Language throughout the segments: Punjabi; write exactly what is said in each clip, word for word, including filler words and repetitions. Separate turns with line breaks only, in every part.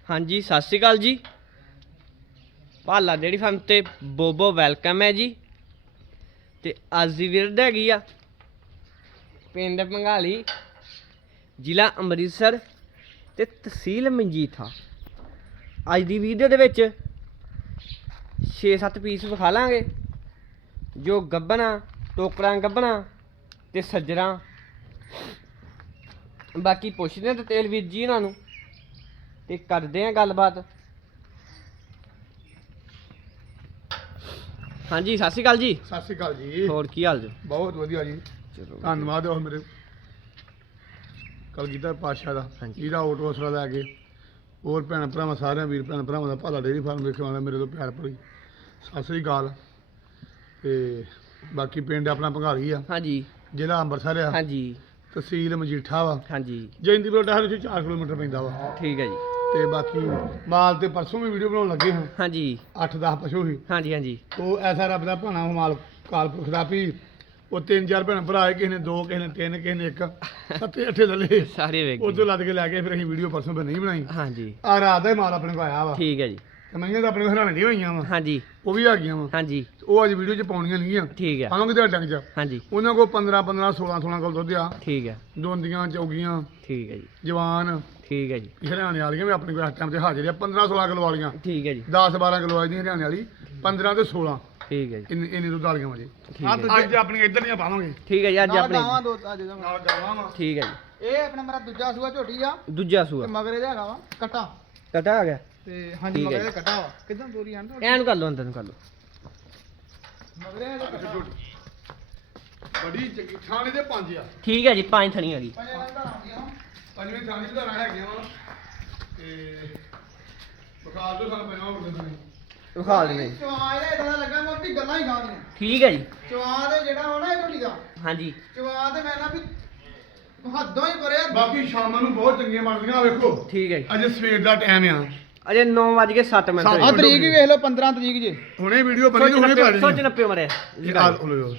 हाँ जी सत श्री अकाल जी। भाला डेयरी फार्म ते बोबो वैलकम है जी। ते अज दी विरद हैगी आ पिंड भंगाली, जिला अमृतसर ते तहसील मजीठा। अज दी वीडियो दे विच छे सत्त पीस विखा लांगे जो गब्बना टोकरा गब्बना ते सज्जरा। बाकी पुछदे हैं डिटेल वीर जी इन्हां नूं ते करदे हैं गलबात। हाँ जी सत श्री अकाल जी।
सत श्री अकाल जी।
होर की हाल जी?
बहुत वधिया जी।
चलो
धन्नवाद हो मेरे कलगीधर पातशाह का जिहदा ओट हौसला लैके होर भैन भरावां सारे वीर भैन भरावां का भाला डेयरी फार्म वेखण वाला मेरे तो प्यार भरी सत श्री अकाल। ते बाकी पिंड अपना भंगाली आ।
हाँ जी।
जिला अंबरसर आ।
हाँ जी।
तहसील मजीठा वा।
हाँ जी।
जयंती बलोटा हर चार किलोमीटर पैंदा वा।
ठीक है जी।
ते बाकी माल ते परसों भी वीडियो बनाउण लगे हां।
हाँ जी।
अठ दस पशु ही।
हाँ जी। हाँ जी।
तो ऐसा रब दा भाना माल काल पुरख दा भी वो तीन चार भैन भरा किसी ने दो किसी ने तीन किसी ने एक सत्ते अठे लले
सारे वेख
उधर लद के लैके फिर असीं वीडियो परसों फिर नहीं बनाई।
हाँ जी।
आ रात दा ही माल अपने को आया वा।
ठीक है जी।
ते मैं तो अपने हराने दी होईयां वा।
हाँ जी।
वो भी आ गईयां वा।
हाँ जी।
वो अज वीडियो च पाउणियां नहीं आ।
ठीक है।
पावांगे ते डंग च।
हाँ जी।
उन्हां को पंद्रह पंद्रह सोलह सोलह किलो दुध आ।
ठीक है।
दोंदियां चौगियां
ठीक है जी।
जवान
ठीक है जी।
हरियाणे वालियां भी अपने को इस टाइम ते हाजिर आ। पंद्रह सोलह किलो वालियां
ठीक है जी।
दस बारह किलो वाली हरियाणे वाली पंद्रह ते सोलह
ठीक है जी।
इन इन्नी दुध वालियां वा जी।
ठीक है।
अज अपनी इधर ਦੀਆਂ ਪਾਵਾਂਗੇ।
ठीक है जी। अज अपने
ਗਾਵਾਂ ਦੋ ਅੱਜ ਦਾ
ਨਾਲ ਗਾਵਾਂ ਵਾ।
ठीक है जी।
ਇਹ ਆਪਣਾ ਮੇਰਾ ਦੂਜਾ ਸੂਆ ਝੋਟੀ ਆ
दूजा सूआ
ਤੇ ਮਗਰ ਇਹਦਾ ਹੈਗਾ ਵਾ ਕਟਾ
कटा आ गया।
ਤੇ ਹਾਂਜੀ
ਠੀਕ ਹੈ
ਮਗਰ ਇਹਦਾ ਕਟਾ ਵਾ ਕਿਦਾਂ ਦੋਰੀ ਆਂ
एन कर लो अंदर कर लो।
ਮਗਰ ਇਹਦਾ ਕਟਾ ਵਾ।
ਬੜੀ ਚੰਗੀ ਥਾਣੇ ਦੇ ਪੰਜ ਆ।
ठीक है जी। पाँच थनी आ गई।
ਪੰਜੇ ਰੰਗਾਂ ਆਉਂਦੀਆਂ ਵਾ।
ਪੰਜਵੇਂ ਥਾਣੇ ਚ ਧਾਰਾਂ ਹੈਗੀਆਂ ਵਾ ਤੇ ਬਖਾਲ ਤੋਂ ਸਾਨੂੰ ਪੈਣਾ ਹੋਰ ਦਿੰਦੇ
विखा देने।
ਚਵਾ ਇਹਦਾ ਇਦਾਂ ਦਾ ਲੱਗਾ ਮੋਟੀ ਗੱਲਾਂ ਹੀ ਗਾਉਂਦੀਆਂ
ठीक है जी।
ਚਵਾ ਦੇ ਜਿਹੜਾ ਹੋਣਾ ਇਹ ਝੋਟੀ ਦਾ
हाँ जी।
ਚਵਾ ਦੇ ਮੈਂ ਨਾ ਵੀ ਹੱਦੋਂ ਹੀ ਪਰੇ
ਬਾਕੀ ਸ਼ਾਮਾਂ ਨੂੰ ਬਹੁਤ ਚੰਗੀਆਂ ਬਣਦੀਆਂ ਆ ਵੇਖੋ।
ठीक है जी।
ਅਜੇ ਸਵੇਰ ਦਾ ਟਾਈਮ ਆ।
अजय नौ बज के सत्त मिनट
सात
होए।
ਆ ਤਰੀਕ ਵੀ ਵੇਖ ਲਓ ਪੰਦਰਾਂ ਤਰੀਕ ਜੇ
ਹੁਣੇ ਵੀਡੀਓ ਬਣੀ ਤੇ ਹੁਣੇ ਪਾ
सोच सोच
ਦੇਣੀ
नब्बे मरे
ਆ। ਆ ਲਓ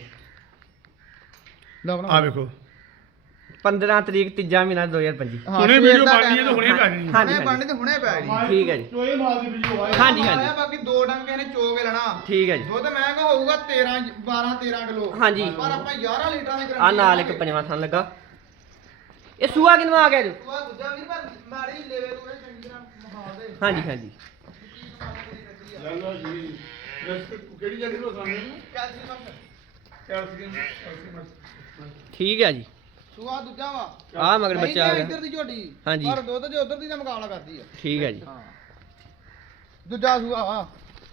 ਲਓ
ਆ ਵੇਖੋ
पंद्रह तरीक तीजा महीना दो हजार पंजी।
ਹੁਣੇ ਵੀਡੀਓ ਬਣਨੀ ਹੈ ਤੇ ਹੁਣੇ ਪਾ ਦੇਣੀ।
हाँ जी।
ਹੁਣੇ
हाँ
ਬਣਨੀ
जी।
ਤੇ ਹੁਣੇ ਪੈ ਜੀ
ठीक है जी।
ਚੋਏ ਮਾਲ ਦੀ ਵੀਡੀਓ ਆਏ।
हाँ जी। हाँ जी।
ਬਾਕੀ ਦੋ ਡੰਗ ਇਹਨੇ ਚੋ ਕੇ ਲੈਣਾ
ठीक है जी।
ਦੁੱਧ ਮਹਿੰਗਾ ਹੋਊਗਾ ਤੇਰਾਂ ਬਾਰਾਂ ਤੇਰਾਂ ਕਿਲੋ
हाँ जी।
ਪਰ ਆਪਾਂ ਗਿਆਰਾਂ ਲੀਟਰਾਂ ਦੀ
आ नाल एक पंजवा थान लगा। ये सुआ किनवा आ गया जो?
ਉਹ ਦੂਜਾ ਵੀਰ ਪਰ ਮਾੜੀ ਲੈਵੇ ਤੂੰ ਇਹ ਚੰਗੀ ਤਰ੍ਹਾਂ ਮਹਾਲ ਦੇ
हाँ जी। हाँ जी।
ਚਲੋ ਜੀ ਕਿਹੜੀ ਜਗ੍ਹਾ ਤੋਂ ਸਾਹਮਣੇ
ਕੈਲਸ਼ੀਅਮ
ਕੈਲਸੀਅਮ ਕੈਲਸੀਅਮ
ठीक है जी।
ਸੁਆ ਦੂਜਾ ਵਾ
आ मगर
ਨਹੀਂ
बच्चा आ
ਤੇ
गया।
ਇੱਧਰ ਦੀ ਝੋਟੀ
हाँ जी।
ਪਰ ਦੁੱਧ ਜੇ ਉਧਰ ਦੀ ਦਾ ਮੁਕਾਬਲਾ ਕਰਦੀ ਆ
ठीक है जी।
ਹਾਂ ਦੂਜਾ ਸੁਆ ਵਾ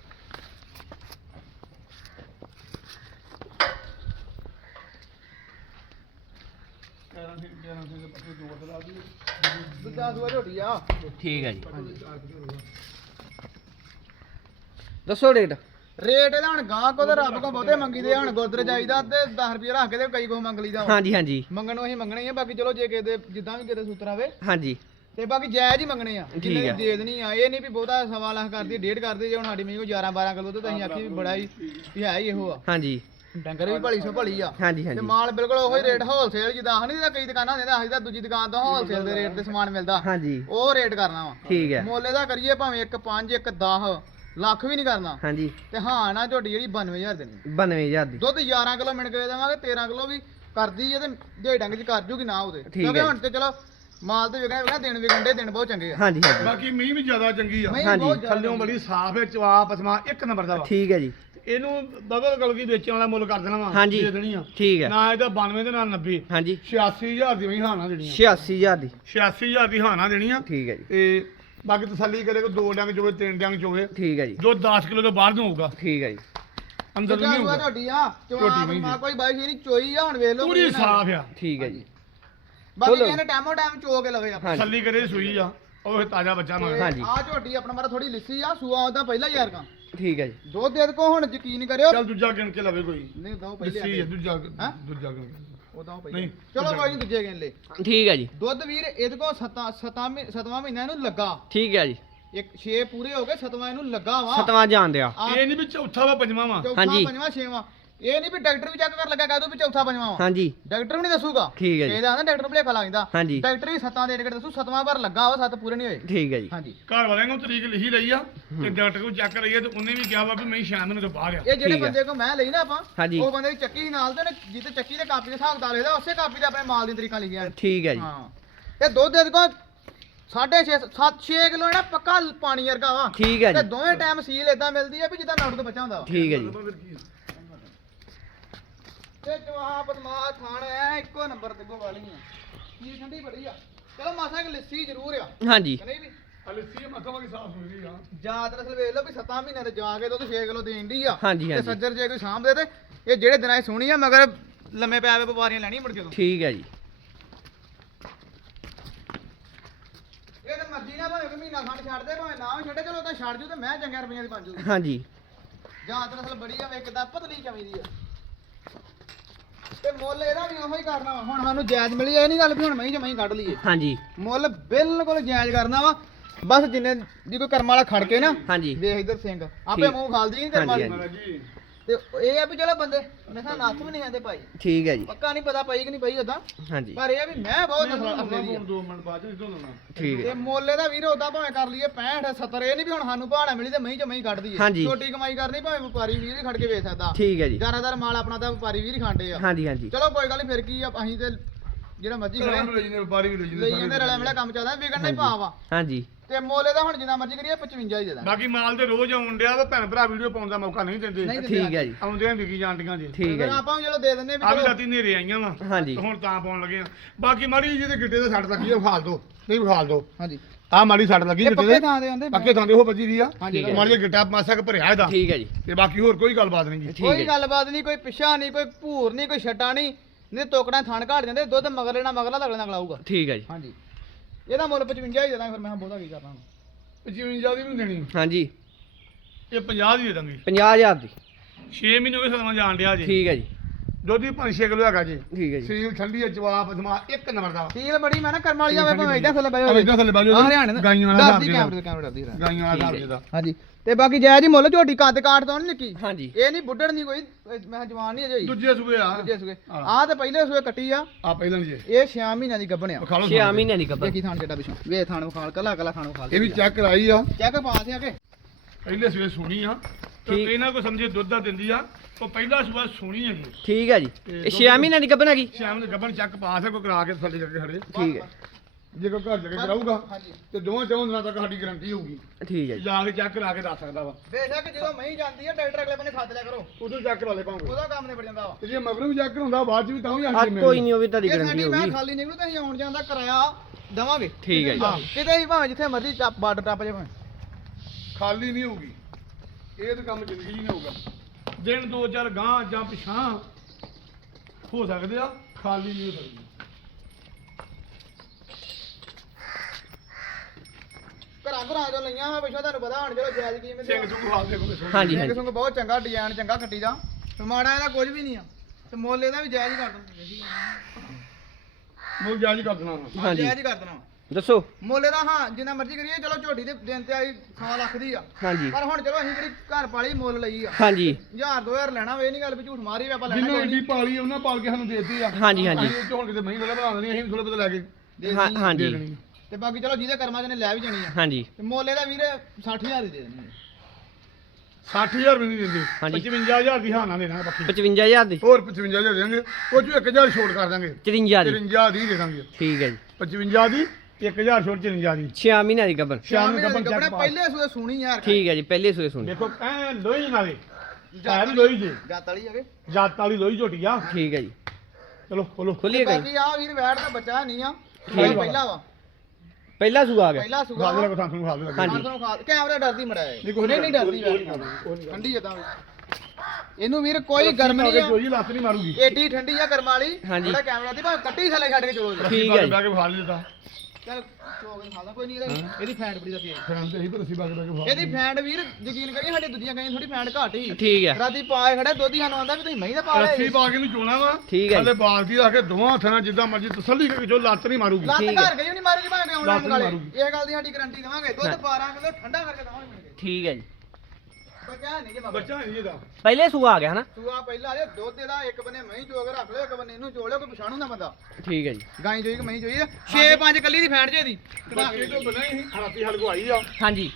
ਦੂਜਾ ਸੁਆ ਝੋਟੀ ਆ
ठीक है जी। दसो रेट।
ਰੇਟ ਇਹਦਾ ਹੁਣ ਗਾਹਕ ਉਹਦੇ ਰੱਬ ਕੋ ਬਹੁਤੇ ਮੰਗੀ ਦੇ ਹੁਣ ਗੋਦਰੇ ਜਾਈਦਾ ਤੇ ਦਸ ਰੁਪਏ ਰੱਖ ਕੇ ਤੇ ਕਈ ਕੋ ਮੰਗ ਲਈਦਾ ਵਾ।
हाँ जी। हाँ जी।
ਮੰਗਣ ਨੂੰ ਅਸੀਂ ਮੰਗਣੇ ਹੀ ਆ ਬਾਕੀ ਚਲੋ ਜੇ ਕਿਸੇ ਦੇ ਜਿੱਦਾਂ ਵੀ ਕਿਸੇ ਸੂਤਰ ਆਵੇ
हाँ जी।
ਤੇ ਬਾਕੀ ਜਾਇਜ਼ ਹੀ ਮੰਗਣੇ ਆ
ਠੀਕ
ਜਿੰਨੇ
ਹੈ।
ਦੀ ਦੇ ਦੇਣੀ ਆ ਇਹ ਨਹੀਂ ਵੀ ਬਹੁਤਾ ਸਵਾ ਲੱਖ ਕਰਦੀ ਡੇਢ ਕਰਦੀ ਜੇ ਹੁਣ ਸਾਡੀ ਮੀਂਹ ਕੋ ਗਿਆਰਾਂ ਬਾਰਾਂ ਕਿਲੋ ਤੇ ਅਸੀਂ ਆਖੀ ਵੀ ਬੜਾ ਹੀ ਵੀ ਹੈ ਹੀ ਇਹੋ ਆ
हाँ जी।
ਡੰਗਰ ਵੀ ਭਲੀ ਸੋ ਭਲੀ ਆ
हाँ जी। हाँ
ਤੇ
जी।
ਮਾਲ ਬਿਲਕੁਲ ਉਹੀ ਰੇਟ ਹੋਲਸੇਲ ਜਿੱਦਾਂ ਹਣੀ ਦਾ ਕਈ ਦੁਕਾਨਾਂ ਹੁੰਦੀਆਂ ਅਸੀਂ ਤਾਂ ਦੂਜੀ ਦੁਕਾਨ ਤੋਂ ਹੋਲਸੇਲ ਦੇ ਰੇਟ ਤੇ ਸਮਾਨ ਮਿਲਦਾ
हाँ जी।
ਉਹ ਰੇਟ ਕਰਨਾ ਵਾ
ठीक है।
ਮੁੱਲ ਇਹਦਾ ਕਰੀਏ ਭਾਵੇਂ ਇੱਕ ਪੰਜ ਇੱਕ ਦਸ ਲੱਖ ਵੀ ਨਹੀਂ ਕਰਨਾ
हाँ जी।
ਤੇ ਹਾਂ ਨਾ ਝੋਟੀ ਜਿਹੜੀ ਬਾਨਵੇਂ ਹਜ਼ਾਰ ਦੇਣੀ
बानवे हजार दी।
ਦੁੱਧ ਗਿਆਰਾਂ ਕਿਲੋ ਮਿੰਟ ਕੇ ਦੇਵਾਂਗੇ ਤੇਰਾਂ ਕਿਲੋ ਵੀ ਕਰਦੀ ਹੈ ਤੇ ਜੇ ਡੰਗ ਚ ਕਰ ਜੂਗੀ ਨਾ ਉਹਦੇ
ਠੀਕ
ਕਿਉਂਕਿ
ਹੈ।
ਹੁਣ ਤੇ ਚਲੋ ਮਾਲ ਤੇ ਵਿਕਣਾ ਵਿਕਣਾ ਦਿਨ ਵਿਕਣਦੇ ਦਿਨ ਬਹੁਤ ਚੰਗੇ ਆ
हाँ जी। हाँ जी।
ਬਾਕੀ ਮੀਂਹ ਵੀ ਜ਼ਿਆਦਾ ਚੰਗੀ ਆ।
ਨਹੀਂ,
ਹਾਂਜੀ।
ਬਹੁਤ ਜ਼ਿਆਦਾ
ਥੱਲਿਓਂ ਬੜੀ ਸਾਫ਼ ਹੈ ਚਵਾ ਪਸਮਾ ਇੱਕ ਨੰਬਰ ਦਾ ਵਾ।
ठीक है जी।
ਇਹਨੂੰ ਬਬਲ ਗਲਕੀ ਵੇਚਣ ਵਾਲਾ ਮੁੱਲ ਕਰ ਦੇਣਾ ਵਾ।
हाँ जी।
ਦੇ ਦੇਣੀ ਆ।
ठीक है।
ਨਾ ਇਹਦਾ ਬਾਨਵੇਂ ਦੇ ਨਾਲ ਨੱਬੇ
हाँ जी।
ਛਿਆਸੀ ਹਜ਼ਾਰ ਦੀ ਵੀ ਹਾਨਾ ਦੇਣੀ ਆ।
छियासी हजार दी।
ਛਿਆਸੀ ਹਜ਼ਾਰ ਦੀ ਹਾਨਾ ਦੇਣੀ ਆ।
ठीक है जी।
ਤੇ ਬਾਕੀ ਤਸੱਲੀ ਕਰੇ ਕੋ ਦੋ ਡੰਗ ਚੋਵੇ ਤਿੰਨ ਡੰਗ ਚੋਵੇ
ठीक है जी।
ਜੋ ਦਸ ਕਿਲੋ ਤੋਂ ਬਾਹਰ ਨੂੰ ਹੋਊਗਾ
ठीक है जी।
ਅੰਦਰ
ਦੂਜਾ
ਨਹੀਂ
ਸੂਆ
ਹੋਊਗਾ।
ਝੋਟੀ ਆ
ਝੋਟੀ
ਚਵਾ
ਵੀ
ਮਾ ਕੋਈ ਬਾਈ ਨਹੀਂ ਚੋਈ ਆ ਹੁਣ ਵੇਖ ਲਓ
ਪੂਰੀ ਸਾਫ਼ ਆ।
ठीक है जी।
ਬਾਕੀ
ਬੋਲੋ।
ਕਹਿੰਦੇ ਟਾਈਮੋ ਟਾਈਮ ਚੋ ਕੇ ਲਵੇ ਆ
हाँ जी।
ਤਸੱਲੀ ਕਰੇ ਸੂਈ ਆ ਉਹ ਤਾਜ਼ਾ ਬੱਚਾ ਮੰਗਦਾ।
ਹਾਂਜੀ।
ਆ ਝੋਟੀ ਆਪਣਾ ਮਾਰਾ ਥੋੜੀ ਲਿੱਸੀ ਆ ਸੂਆ ਉਹਦਾ ਪਹਿਲਾ ਯਾਰ ਕਾ
ठीक है जी।
ਦੁੱਧ ਦੇ ਕੋ ਹੁਣ ਯਕੀਨ ਕਰਿਓ
ਚੱਲ ਦੂਜਾ ਗਿਣ ਕੇ ਲਵੇ ਕੋਈ
ਨਹੀਂ ਦੋ ਪਹਿਲੇ
ਲੱਸੀ ਹੈ
ਆ
ਦੂਜਾ
ਹੈਂ?
ਦੂਜਾ ਗਿਣ ਕੇ।
ਉਹਦਾ
ਨਹੀਂ।
ਪਹਿਲੇ ਚਲੋ ਕੋਈ ਨਹੀਂ ਦੂਜੇ ਗਿਣ ਲੈ
ठीक है जी।
ਦੁੱਧ ਵੀਰ ਇਹਦੇ ਕੋ ਸੱਤਾਂ ਸੱਤਾਂ ਮਹੀ- ਸੱਤਵਾਂ ਮਹੀਨਾ ਇਹਨੂੰ ਲੱਗਾ
ठीक है जी।
ਇੱਕ ਛੇ ਪੂਰੇ ਹੋ ਗਏ ਸੱਤਵਾਂ ਇਹਨੂੰ ਲੱਗਾ ਵਾ
सतवां जान दिया।
ਆ
ਇਹ ਨਹੀਂ ਵੀ ਚੌਥਾ ਵਾ ਪੰਜਵਾਂ ਵਾ।
ਚੌਥਾ
ਹਾਂਜੀ।
ਪੰਜਵਾਂ ਛੇਵਾਂ ਇਹ ਨਹੀਂ ਵੀ ਡਾਕਟਰ ਵੀ ਚੈੱਕ ਕਰ ਲੱਗਾ ਕਹਿ ਦੂ ਵੀ ਚੌਥਾ ਪੰਜਵਾਂ ਵਾ
ਹਾਂਜੀ
ਡਾਕਟਰ ਵੀ ਨਹੀਂ ਦੱਸੂਗਾ
ਠੀਕ ਹੈ ਜੀ।
ਇਹਦਾ ਆਂਦਾ ਡਾਕਟਰ ਭੁਲੇਖਾ ਲੱਗ ਜਾਂਦਾ
ਹਾਂਜੀ
ਡਾਕਟਰ ਵੀ ਸੱਤਾਂ ਦੇ ਟਿਕਟ ਦੱਸੂ ਸੱਤਵਾਂ ਪਰ ਲੱਗਾ ਉਹ ਸੱਤ ਪੂਰੇ ਨਹੀਂ ਹੋਏ
ਠੀਕ ਹੈ ਜੀ
ਹਾਂਜੀ
ਘਰ ਵਾਲਿਆਂ ਨੂੰ ਤਰੀਕ ਲਿਖੀ ਲਈ ਆ ਤੇ ਡਾਕਟਰ ਕੋਲ ਚੈੱਕ ਕਰਾਈਏ ਤੇ ਉਹਨੇ ਵੀ ਕਿਹਾ ਵਾ ਵੀ ਮੈਂ ਸ਼ਾਮ ਨੂੰ ਤੋਂ ਬਾਹਰ ਆ
ਇਹ ਜਿਹੜੇ
ਠੀਕ ਆ।
ਬੰਦੇ ਕੋ ਮੈਂ ਲਈ ਨਾ ਆਪਾਂ
ਹਾਂਜੀ।
ਉਹ ਬੰਦੇ ਦੀ ਚੱਕੀ ਸੀ ਨਾਲ ਤੇ ਉਹਨੇ ਜਿੱਤੇ ਚੱਕੀ ਦੇ ਕਾਪੀ ਦੇ ਹਿਸਾਬ ਕਿਤਾਬ ਲਿਖਦਾ ਉਸੇ ਕਾਪੀ ਤੇ ਆਪਣੇ ਮਾਲ ਦੀਆਂ ਤਰੀਕਾਂ ਲਿਖੀਆਂ
ਠੀਕ ਹੈ ਜੀ
ਹਾਂ ਇਹ ਦੁੱਧ ਦੇ ਕੋ ਸਾਢੇ ਛੇ ਸੱਤ ਛੇ ਕਿਲੋ ਜਿਹੜਾ ਪੱਕਾ ਪਾਣੀ ਵਰਗਾ ਵਾ
ਠੀਕ ਹੈ
ਤੇ
ਜੀ
ਦੋਵੇਂ ਟਾਈਮ ਸੀਲ ਇਦਾਂ ਮਿਲਦੀ ਆ ਵੀ ਜਿੱਦਾਂ ਨੌਟ ਤੋਂ ਬੱਚਾ ਹੁੰਦਾ ਵਾ
ਠੀਕ ਹੈ ਜੀ
ਤੇ ਜਵਾਬ ਦਮਾ ਖਾਣ ਐ ਇੱਕੋ ਨੰਬਰ ਤੇ ਗੋ ਵਾਲੀ ਆ ਕੀ ਠੰਡੀ ਬੜੀ ਆ ਚਲੋ ਮਾਸਾ ਕਿ ਲੱਸੀ ਜ਼ਰੂਰ ਆ
ਹਾਂਜੀ
ਕਿ ਨਹੀਂ ਵੀ
ਅਲਸੀ ਮੱਥਾ ਵਾਲੀ ਸਾਫ ਹੋਈ ਆ
ਜਾਤ ਅਸਲ ਵੇਖ ਲਓ ਵੀ ਸੱਤਾਂ ਮਹੀਨਿਆਂ ਤੇ ਜਾ ਕੇ ਦੁੱਧ ਛੇ ਕਿਲੋ ਦੇਣ ਦੀ ਆ
ਹਾਂਜੀ
ਤੇ
ਹਾਂਜੀ
ਸੱਜਰ ਜੇ ਕੋਈ ਸਾਂਭਦੇ ਤੇ ਇਹ ਜਿਹੜੇ ਦਿਨਾਂ 'ਚ ਸੋਹਣੀ ਆ ਮਗਰ ਲੰਮੇ ਪੈ ਪੈ ਵਪਾਰੀਆਂ ਲੈਣੀ ਮੁੜ ਕੇ ਤੋਂ
ਠੀਕ ਹੈ ਜੀ
ਇਹ ਤੇ ਮਰਜ਼ੀ ਨਾਲ ਭਾਵੇਂ ਕੋਈ ਮਹੀਨਾ ਖੰਡ ਛੱਡ ਦੇ ਭਾਵੇਂ ਨਾ ਵੀ ਛੱਡੇ ਚਲੋ ਤਾਂ ਛੱਡ ਜੂ ਤੇ ਮੈਂ ਚੰਗੇ ਰੁਪਈਆਂ ਦੀ ਬਣ ਜੂਗੀ
ਹਾਂਜੀ
ਜਾਤ ਅਸਲ ਬੜੀ ਆ ਵੇ ਕਿਦਾਂ ਪਤਲੀ ਚਮੀ ਦੀ ਆ ਤੇ ਮੁੱਲ ਇਹਦਾ ਵੀ ਉਹੋ ਹੀ ਕਰਨਾ ਵਾ ਹੁਣ ਸਾਨੂੰ ਜਾਇਜ਼ ਮਿਲੀ ਇਹ ਨਹੀਂ ਗੱਲ ਵੀ ਹੁਣ ਮਹੀਂ ਜਮਹੀਂ ਕੱਢ ਲਈਏ
ਹਾਂਜੀ
ਮੁੱਲ ਬਿਲਕੁਲ ਜਾਇਜ਼ ਕਰਨਾ ਵਾ ਬਸ ਜਿੰਨੇ ਦੀ ਕੋਈ ਕਰਮ ਵਾਲਾ ਖੜ ਕੇ ਨਾ
ਹਾਂਜੀ
ਵੇਖ ਇਧਰ ਸਿੰਘ ਆਪੇ
ਠੀਕ।
ਮੂੰਹ ਖਾਲਦੀ ਨਹੀਂ ਕਰਮ ਵਾਲੀ
ਹਾਂਜੀ,
ਜੀ
ਤੇ ਇਹ ਆ ਵੀ ਚਲੋ ਬੰਦੇ ਮੈਂ ਕਿਹਾ ਨੱਥ ਵੀ ਨਹੀਂ ਆਂਦੇ ਭਾਈ
ਠੀਕ ਹੈ ਜੀ
ਪੱਕਾ ਨਹੀਂ ਪਤਾ ਪਈ ਕਿ ਨਹੀਂ ਪਈ ਉਦਾਂ
ਹਾਂਜੀ
ਪਰ ਇਹ ਆ ਵੀ ਮੈਂ ਬਹੁਤ ਨਸਲ ਅਸਲੇ ਦੀ ਆ
ਦੋ ਮਿੰਟ ਬਾਅਦ ਚ ਦੋਣਾ
ਠੀਕ
ਤੇ
ਹੈ
ਮੁੱਲ ਇਹਦਾ ਵੀਰ ਉਦਾਂ ਭਾਵੇਂ ਕਰ ਲਈਏ ਪੈਂਹਠ ਸੱਤਰ ਇਹ ਨਹੀਂ ਵੀ ਹੁਣ ਸਾਨੂੰ ਭਾੜਾ ਮਿਲੀ ਤੇ ਮਹੀਂ ਚ ਮਹੀਂ ਕੱਢ ਦਈਏ
ਹਾਂਜੀ।
ਛੋਟੀ ਕਮਾਈ ਕਰਨੀ ਭਾਵੇਂ ਵਪਾਰੀ ਵੀਰ ਹੀ ਖੜ ਕੇ ਵੇਚ ਸਕਦਾ
ਠੀਕ ਹੈ ਜੀ
ਜ਼ਿਆਦਾਤਰ ਮਾਲ ਆਪਣਾ ਤਾਂ ਵਪਾਰੀ ਵੀਰ ਹੀ ਖਾਂਦੇ ਆ
ਹਾਂਜੀ ਹਾਂਜੀ
ਚਲੋ ਕੋਈ ਗੱਲ ਨਹੀਂ ਫਿਰ ਕੀ ਆ ਅਸੀਂ ਤੇ ਜਿਹੜਾ ਮਰਜ਼ੀ
ਘਰਾਂ
ਖੜੇ
ਨੂੰ ਲਈ ਜਾਂਦੇ ਵਪਾਰੀ ਵੀ ਲਈ
ਲਈ ਜਾਂਦੇ
ਜਾਂਦੇ
ਰਲੇ ਮਿਲੇ ਕੰਮ ਚੱਲਦਾ ਵਿਗੜਨਾ ਹੀ ਭਾਵ ਆ
ਹਾਂਜੀ
ਤੇ ਮੁੱਲ ਇਹਦਾ ਹੁਣ ਜਿੰਨਾ ਮਰਜ਼ੀ ਕਰੀਏ ਪਚਵੰਜਾ ਹੀ ਦੇ ਦਾਂਗੇ
ਬਾਕੀ ਮਾਲ ਤੇ ਰੋਜ਼ ਆਉਣ ਡਿਆ ਵਾ ਭੈਣ ਭਰਾ ਵੀਡੀਓ ਪਾਉਣ ਦਾ ਮੌਕਾ ਨਹੀਂ ਦਿੰਦੇ
ਨਹੀਂ ਦਿੰਦੇ
ਠੀਕ ਹੈ ਜੀ
ਆਉਂਦੇ ਆ ਵਿਕੀ ਜਾਂਦੀਆਂ ਜੀ
ਠੀਕ ਹੈ
ਫਿਰ
ਜੀ
ਆਪਾਂ ਵੀ ਚਲੋ ਦੇ ਦਿੰਦੇ ਵੀ
ਆ ਵੀ
ਚਲੋ
ਰਾਤੀ ਨੇਰੇ ਆਈਆਂ ਵਾ
ਹਾਂਜੀ
ਹੁਣ ਤਾਂ ਪਾਉਣ ਲੱਗੇ ਆ ਬਾਕੀ ਮਾੜੀ ਜਿਹੀ ਤੇ ਗਿੱਟੇ ਦਾ ਸੱਟ ਲੱਗੀ ਆ ਵਿਖਾਲ ਦੋ ਨਹੀਂ ਵਿਖਾਲ ਦੋ
ਹਾਂਜੀ
ਆ ਮਾੜੀ ਸੱਟ ਲੱਗੀ
ਇਹ
ਗਿੱਟੇ
ਪੱਕੇ
ਦੇ
ਥਾਂ ਦੇ ਆਉਂਦੇ
ਪੱਕੇ ਥਾਂ ਦੇ ਉਹ ਵੱਜੀ ਦੀ ਆ
ਹਾਂਜੀ,
ਮਾੜੀ ਜਿਹੀ ਗਿੱਟਾ ਮਾਸਾ ਕ ਭਰਿਆ ਇਹਦਾ
ਠੀਕ ਹੈ ਜੀ
ਤੇ ਬਾਕੀ ਹੋਰ ਕੋਈ ਗੱਲਬਾਤ ਨਹੀਂ ਜੀ
ਠੀਕ ਹੈ
ਕੋਈ ਗੱਲਬਾਤ ਨਹੀਂ ਕੋਈ ਪਿੱਛਾ ਨਹੀਂ ਕੋਈ ਭੂਰ ਨਹੀਂ ਕੋਈ ਛੱਟਾ ਨਹੀਂ ਨਹੀਂ ਤੋਕੜਾ ਥਣ ਘਾੜ ਜਾਂਦੇ ਦੁੱਧ ਮਗਰ ਲੈਣਾ ਮਗਰਲਾ ਤਗਲੇ ਨਾਲ ਖਲਾਊਗਾ
ਠੀਕ ਹੈ ਜੀ
ਹਾਂਜੀ ਇਹਦਾ ਮੁੱਲ ਪਚਵੰਜਾ ਹੀ ਦੇ ਦਾਂਗੇ ਫਿਰ ਮੈਂ ਕਿਹਾ ਬਹੁਤਾ ਕੀ ਕਰਨਾ
ਪਚਵੰਜਾ ਦੀ ਵੀ ਨਹੀਂ ਦੇਣੀ
ਹਾਂਜੀ
ਇਹ ਪੰਜਾਹ ਦੀ ਦੇ ਦਾਂਗੇ
ਪੰਜਾਹ ਹਜ਼ਾਰ ਦੀ
ਛੇ ਮਹੀਨੇ ਹੋ ਗਏ ਸਦਮਾ ਜਾਣ ਡਿਆ ਜੀ
ਠੀਕ ਹੈ ਜੀ
ਦੁੱਧ ਵੀ ਪੰਜ ਛੇ ਕਿਲੋ ਹੈਗਾ ਜੀ
ਠੀਕ ਹੈ ਜੀ
ਸੀਲ ਠੰਡੀ ਹੈ ਜਵਾਬ ਅਜਮਾ ਇੱਕ ਨੰਬਰ ਦਾ
ਸੀਲ ਬੜੀ ਮੈਂ ਨਾ ਕਰਮ ਵਾਲੀ ਜਾਵੇ ਭਾਵੇਂ ਇਦਾਂ ਥੱਲੇ ਬਹਿ
ਆ ਇਦਾਂ ਥੱਲੇ ਬਾਜੋ
ਆ ਹਰਿਆਣੇ ਦਾ
ਗਾਈਆਂ ਵਾਲਾ ਹਿਸਾਬ
ਡਰਦੀ
ਜਿਹਦਾ।
ਕੈਮਰੇ ਕੈਮਰੇ ਡਰਦੀ ਰਹਿ
ਗਾਈਆਂ ਵਾਲਾ ਹਿਸਾਬ
ਠੀਕ ਹੈ।
ਜਿਹਦਾ
ਹਾਂਜੀ ਤੇ ਬਾਕੀ ਜਾਇਜ਼ ਹੀ ਮੁੱਲ ਝੋਟੀ ਕੱਦ ਕਾਟ ਤੋਂ ਨਹੀਂ ਨਿੱਕੀ
ਹਾਂਜੀ
ਇਹ ਨਹੀਂ ਬੁੱਢੜ ਨਹੀਂ ਕੋਈ ਇਹ ਮੈਂ ਕਿਹਾ ਜਵਾਨ ਨਹੀਂ ਅਜੇ
ਦੂਜੇ ਸੂਏ ਆ
ਦੂਜੇ ਸੂਏ
ਹਾਂ।
ਆਹ ਤੇ ਪਹਿਲੇ ਸੂਏ ਕੱਟੀ ਆ
ਆ ਪਹਿਲਾਂ ਜੀ
ਇਹ ਛੇ ਮਹੀਨਿਆਂ ਦੀ ਗੱਭਣ ਆ
ਵਿਖਾ ਲਓ
ਛੇ ਮਹੀਨਿਆਂ ਦੀ ਕਬਰ
ਦੇਖੀ ਥਾਣ ਜੱਡਾ ਪਿਛੋਂ ਵੇ ਥਾਣ ਵਿਖਾਲ ਕੱਲਾ ਕੱਲਾ ਥਾਣ ਵਿਖਾਲ
ਇਹ ਵੀ ਚੈੱਕ ਕਰਾਈ ਆ
ਚੈੱਕ ਪਾਸ ਆ ਕੇ
ਪਹਿਲੇ ਸੂਏ ਸੁਣੀ ਆ ਤੇ
ਠੀਕ।
ਇਹਨਾਂ ਕੋ ਸਮਝੇ ਦੁੱਧ ਦਾ ਦਿੰਦੀ ਆ ਉਹ ਪਹਿਲਾ ਸੂਆ ਸੁਣੀ ਹੈ ਜੀ
ਠੀਕ ਹੈ ਜੀ
ਤੇ
ਇਹ ਛੇ ਮਹੀਨਿਆਂ ਦੀ ਕਬਰ ਹੈਗੀ
ਸ਼ਾਮ ਦੇ ਗੱਬਨ ਚੱਕ ਪਾਸ ਹੈ ਕੋਈ ਕਰਾ ਕੇ ਥੱਲੇ ਕਰਕੇ ਖੜੇ
ਠੀਕ ਹੈ
ਜੇ ਕੋਈ ਘਰ ਜਾ ਕੇ ਕਰਾਊਗਾ
ਹਾਂਜੀ
ਤੇ ਦੋਵਾਂ ਚੌਂ ਦਿਨਾਂ ਤੱਕ ਸਾਡੀ ਗਾਰੰਟੀ ਹੋਊਗੀ
ਠੀਕ ਹੈ ਜੀ
ਜਾ ਕੇ ਚੈੱਕ ਕਰਾ ਕੇ ਦੱਸ ਸਕਦਾ ਵਾ
ਬੇਸ਼ੱਕ ਜਦੋਂ ਮਹੀਂ ਜਾਂਦੀ ਆ ਡਾਕਟਰ ਅਗਲੇ ਬੰਨੇ ਸੱਦ ਲਿਆ ਕਰੋ
ਉਦੋਂ ਚੈੱਕ ਕਰਾ ਲੈ ਪਾਉਂਗੇ
ਉਹਦਾ ਕੰਮ ਨਿਬੜ ਜਾਂਦਾ ਵਾ
ਤੇ ਜੇ ਮਗਰੋਂ ਵੀ ਚੈੱਕ ਕਰਾਉਂਦਾ ਬਾਅਦ ਚ ਵੀ ਤਾਂ ਵੀ
ਆ
ਆਖੀ
ਕੋਈ ਨਹੀਂ ਉਹ ਵੀ ਤੁਹਾਡੀ
ਇਹ
ਗਰੰਟੀ
ਸਾਡੀ ਮੈਂ
ਹੋਊਗੀ
ਖਾਲੀ ਨਿਕਲੂ ਤਾਂ ਅਸੀਂ ਆਉਣ ਜਾਣ ਦਾ ਕਿਰਾਇਆ ਦਵਾਂਗੇ
ਠੀਕ ਹੈ ਜੀ।
ਹਾਂ, ਕਿਤੇ ਵੀ ਭਾਵੇਂ ਜਿੱਥੇ ਮਰਜ਼ੀ ਟੱਪ ਬਾਰਡਰ ਟੱਪ ਜੇ ਭਾਵੇਂ
ਖਾਲੀ ਨਹੀਂ ਹੋਊਗੀ ਇਹ ਤਾਂ ਕੰਮ ਜ਼ਿੰਦਗੀ 'ਚ ਨਹੀਂ ਹੋਊਗਾ ਦਿਨ ਦੋ ਚਾਰ ਗਾਂ ਜਾਂ ਪਿਛਾਂ ਹੋ ਸਕਦੇ ਆ ਖਾਲੀ ਨਹੀਂ ਹੋ ਸਕਦੀ
ਘਰਾਂ ਘਰਾਂ ਤੋਂ ਲਈਆਂ ਮੈਂ ਪਿੱਛੋਂ ਤੁਹਾਨੂੰ ਪਤਾ ਹੁਣ ਚਲੋ ਜਾਇਜ਼ ਕੀ ਮੈਂ
ਸਿੰਘ ਤੂੰ ਹਾਲ ਦੇਖੋ ਤੇ
ਹਾਂਜੀ
ਸਿੰਘ
ਹਾਂਜੀ
ਸੁੰਗ ਬਹੁਤ ਚੰਗਾ ਡਿਜ਼ਾਈਨ ਚੰਗਾ ਖੱਟੀ ਦਾ ਤੇ ਮਾੜਾ ਇਹਦਾ ਕੁਝ ਵੀ ਨਹੀਂ ਆ ਤੇ ਮੁੱਲ ਇਹਦਾ ਵੀ ਜਾਇਜ਼ ਹੀ ਕਰ ਦਿੰਦੇ
ਮੁੱਲ ਜਾਇਜ਼ ਕਰ ਦੇਣਾ ਵਾ।
ਹਾਂਜੀ
ਜਾਇਜ਼ ਹੀ ਕਰ ਦੇਣਾ
ਦੱਸੋ
ਮੁੱਲ ਇਹਦਾ ਹਾਂ ਜਿੰਨਾ ਮਰਜ਼ੀ ਕਰੀਏ ਚਲੋ ਝੋਟੀ ਦੇ ਦਿਨ ਤੇ ਆਈ ਸਵਾ ਲੱਖ ਦੀ ਆ
ਹਾਂਜੀ
ਪਰ ਹੁਣ ਚਲੋ ਅਸੀਂ ਜਿਹੜੀ ਘਰ ਪਾਲੀ ਮੁੱਲ ਲਈ ਆ
ਹਾਂਜੀ
ਹਜ਼ਾਰ ਦੋ ਹਜ਼ਾਰ ਲੈਣਾ ਵੇ ਇਹ ਨਹੀਂ ਗੱਲ ਵੀ ਝੂਠ ਮਾਰੀ ਵੀ ਆਪਾਂ ਲੈਣਾ
ਜਿੰਨਾ
ਕੋਈ
ਏਡੀ
ਨਹੀਂ
ਪਾਲੀ ਉਹਨਾਂ ਪਾਲ ਕੇ ਸਾਨੂੰ ਦੇਤੀ ਆ
ਹਾਂਜੀ, ਹਾਂਜੀ।
ਅਸੀਂ ਤੇ ਹੁਣ ਕਿਤੇ ਮਹੀਂ ਵਾਲਾ ਬਣਾ ਦੇਣੀ ਅਸੀਂ ਵੀ ਥੋੜਾ ਬਹੁਤਾ ਲੈ ਕੇ
ਦੇ
ਹਾਂ-
ਦੇਣੀ ਆ।
ਦੇ
ਹਾਂਜੀ
ਦੇਣੀ
ਤੇ ਬਾਕੀ ਚਲੋ ਜਿਹਦੇ ਕਰਮਾਂ ਚ ਨੇ ਲੈ ਵੀ ਜਾਣੀ ਆ
ਹਾਂਜੀ
ਤੇ ਮੁੱਲ ਇਹਦਾ ਵੀਰੇ ਸੱਠ ਹਜ਼ਾਰ ਹੀ ਦੇ ਦੇਣੀ ਆ।
ਸੱਠ ਹਜ਼ਾਰ ਵੀ ਨਹੀਂ ਦਿੰਦੇ
ਹਾਂਜੀ।
ਪਚਵੰਜਾ ਹਜ਼ਾਰ ਦੀ ਹਾਨਾ ਦੇਣਾ ਪੱਕੀ
ਪਚਵੰਜਾ ਹਜ਼ਾਰ ਦੀ
ਹੋਰ ਪਚਵੰਜਾ ਹਜ਼ਾਰ ਦੇਵਾਂਗੇ ਉਹ ਚੋਂ ਇੱਕ ਹਜ਼ਾਰ ਛੋੜ ਕਰ ਦਾਂਗੇ
ਚੁਰੰਜਾ ਦੀ
ਚੁਰੰਜਾ ਦੀ ਦੇ ਦਾਂਗੇ
ਠੀਕ ਹੈ ਜੀ
ਪਚਵੰਜਾ ਦੀ ਇੱਕ ਹਜ਼ਾਰ ਛੋੜ ਚੁਰੰਜਾ ਦੀ
ਛੇ ਮਹੀਨਿਆਂ ਦੀ ਕਬਰ
ਸ਼ਾਮ ਨੂੰ
ਸ਼ਾਮ
ਗੱਬਨ
ਨੂੰ
ਚੱਕ
ਕੱਪੜੇ
ਪਾ
ਪਹਿਲੇ ਸੂਏ ਸੁਣੀ ਯਾਰ
ਠੀਕ ਹੈ ਜੀ ਪਹਿਲੇ ਸੂਏ ਸੁਣ
ਦੇਖੋ ਐ ਲੋਹੀ ਨਾਲੇ ਹੈ ਵੀ ਲੋਹੀ ਜੇ
ਜੱਤ ਵਾਲੀ ਹੈਗੇ
ਜਾਤ ਵਾਲੀ ਲੋਹੀ ਝੋਟੀ ਆ
ਠੀਕ ਹੈ ਜੀ
ਚਲੋ ਖੋਲੋ
ਖੋਲੀਏ ਗਈ
ਬਾਕੀ ਆ ਵੀਰ ਵੈੜ ਦਾ ਬੱਚਾ ਨਹੀਂ ਆ
ਠੀਕ ਆ।
ਪਹਿਲਾ ਵਾ
ਪਹਿਲਾ ਸੂਆ ਆ ਗਿਆ
ਪਹਿਲਾ ਸੂਆ
ਖਾ ਦੇ
ਵਾ।
ਲੋ ਤੁਹਾਨੂੰ ਖਾ ਦੇ ਲੱਗੇ
ਹਾਂਜੀ।
ਸਾਨੂੰ ਖਾ ਕੈਮਰਾ ਡਰਦੀ ਮੜਾ
ਨਹੀਂ, ਕੋਈ
ਨਹੀਂ ਨਹੀਂ ਡਰਦੀ
ਕੋਈ
ਵੈੜ
ਨਹੀਂ, ਕੋਈ ਨਹੀਂ।
ਠੰਡੀ ਆ ਤਾਂ ਵੀ। ਇਹਨੂੰ ਵੀਰ ਕੋਈ ਗਰਮ ਨਹੀਂ ਆ
ਕੋਈ ਲੱਤ ਨਹੀਂ ਮਾਰੂਗੀ
ਏਡੀ ਠੰਡੀ ਆ ਕਰਮ ਵਾਲੀ
ਹਾਂਜੀ।
ਜਿਹੜਾ ਕੈਮਰਾ ਦੀ ਭਾਵੇਂ ਕੱਟੀ ਥੱਲੇ ਛੱਡ ਕੇ ਚਲੋ
ਠੀਕ ਹੈ ਜੀ।
ਬਾ ਕੇ ਖਾ ਲਿਆ
ਚੱਲ ਚੋਗ ਖਾਦਾ ਕੋਈ ਨਹੀਂ ਇਹਦਾ ਇਹਦੀ ਫੈਂਟ ਬੜੀ ਦਾ ਕੀ
ਫਿਰ ਤੇ ਅਸੀਂ ਪਰ ਅਸੀਂ ਬਾ ਕੇ ਬਾ ਕੇ ਖਾ
ਇਹਦੀ ਫੈਂਟ ਵੀਰ ਯਕੀਨ ਕਰੀ ਸਾਡੇ ਦੂਜੀਆਂ ਗਾਈਆਂ ਥੋੜੀ ਫੈਂਟ ਘੱਟ ਹੀ
ਠੀਕ ਹੈ
ਰਾਤੀ ਪਾਏ ਖੜਾ ਦੁੱਧ ਹੀ ਸਾਨੂੰ ਆਂਦਾ ਵੀ ਤੁਸੀਂ ਮਹੀਂ ਦਾ ਪਾ
ਰੱਸੀ
ਲਿਆ
ਪਾ ਕੇ ਨੂੰ ਚੋਣਾ ਵਾ
ਠੀਕ ਹੈ ਜੀ।
ਹਲੇ ਬਾਲਟੀ ਰੱਖ ਕੇ ਦੋਵਾਂ ਹੱਥਾਂ ਨਾਲ ਜਿੱਦਾਂ ਮਰਜ਼ੀ ਤਸੱਲੀ ਕਰਕੇ ਜੋ ਲੱਤ ਨਹੀਂ ਮਾਰੂਗੀ
ਲੱਤ
ਠੀਕ ਹੈ।
ਘਰ ਗਈ ਨਹੀਂ ਮਾਰੀ ਭਾਵੇਂ ਆਉਣਾ
ਲੱਤ ਨੀ
ਮਗਾਲੇ
ਮਾਰੂਗੀ।
ਇਹ ਗੱਲ ਦੀ ਸਾਡੀ ਗਾਰੰਟੀ ਦੇਵਾਂਗੇ ਦੁੱਧ
ਹਾਂ।
ਬਾਰਾਂ ਕਿਲੋ ਠੰਡਾ ਕਰਕੇ ਦੇਵਾਂਗੇ ਮਿਲ ਕੇ
ਠੀਕ ਹੈ ਜੀ
ਬੱਚਾ ਨਹੀਂ ਜੇ ਬਾਬਾ
ਬੱਚਾ ਨਹੀਂ ਇਹਦਾ
ਪਹਿਲੇ ਸੂਆ ਆ ਗਿਆ ਹਨਾ
ਸੂਆ ਪਹਿਲਾਂ ਜੇ ਦੁੱਧ ਇਹਦਾ ਇੱਕ ਬੰਨੇ ਮਹੀਂ ਚੋਗ ਰੱਖ ਲਿਓ ਇੱਕ ਬੰਨੇ ਇਹਨੂੰ ਚੋਲਿਓ ਕੋਈ ਪਛਾਣੂ ਨਾ ਬੰਦਾ
ਠੀਕ ਹੈ ਜੀ
ਗਾਂ ਜੋਈ ਕਿ ਮਹੀਂ ਜੋਈ ਛੇ ਪੰਜ ਕੱਲੀ ਦੀ ਫੈਂਟ ਜੇ ਦੀ
ਬੱਚੇ ਤੋਂ ਬਣਾ ਹੀ ਰਾਤੀ ਹਲਗਵਾਈ ਆ
ਹਾਂਜੀ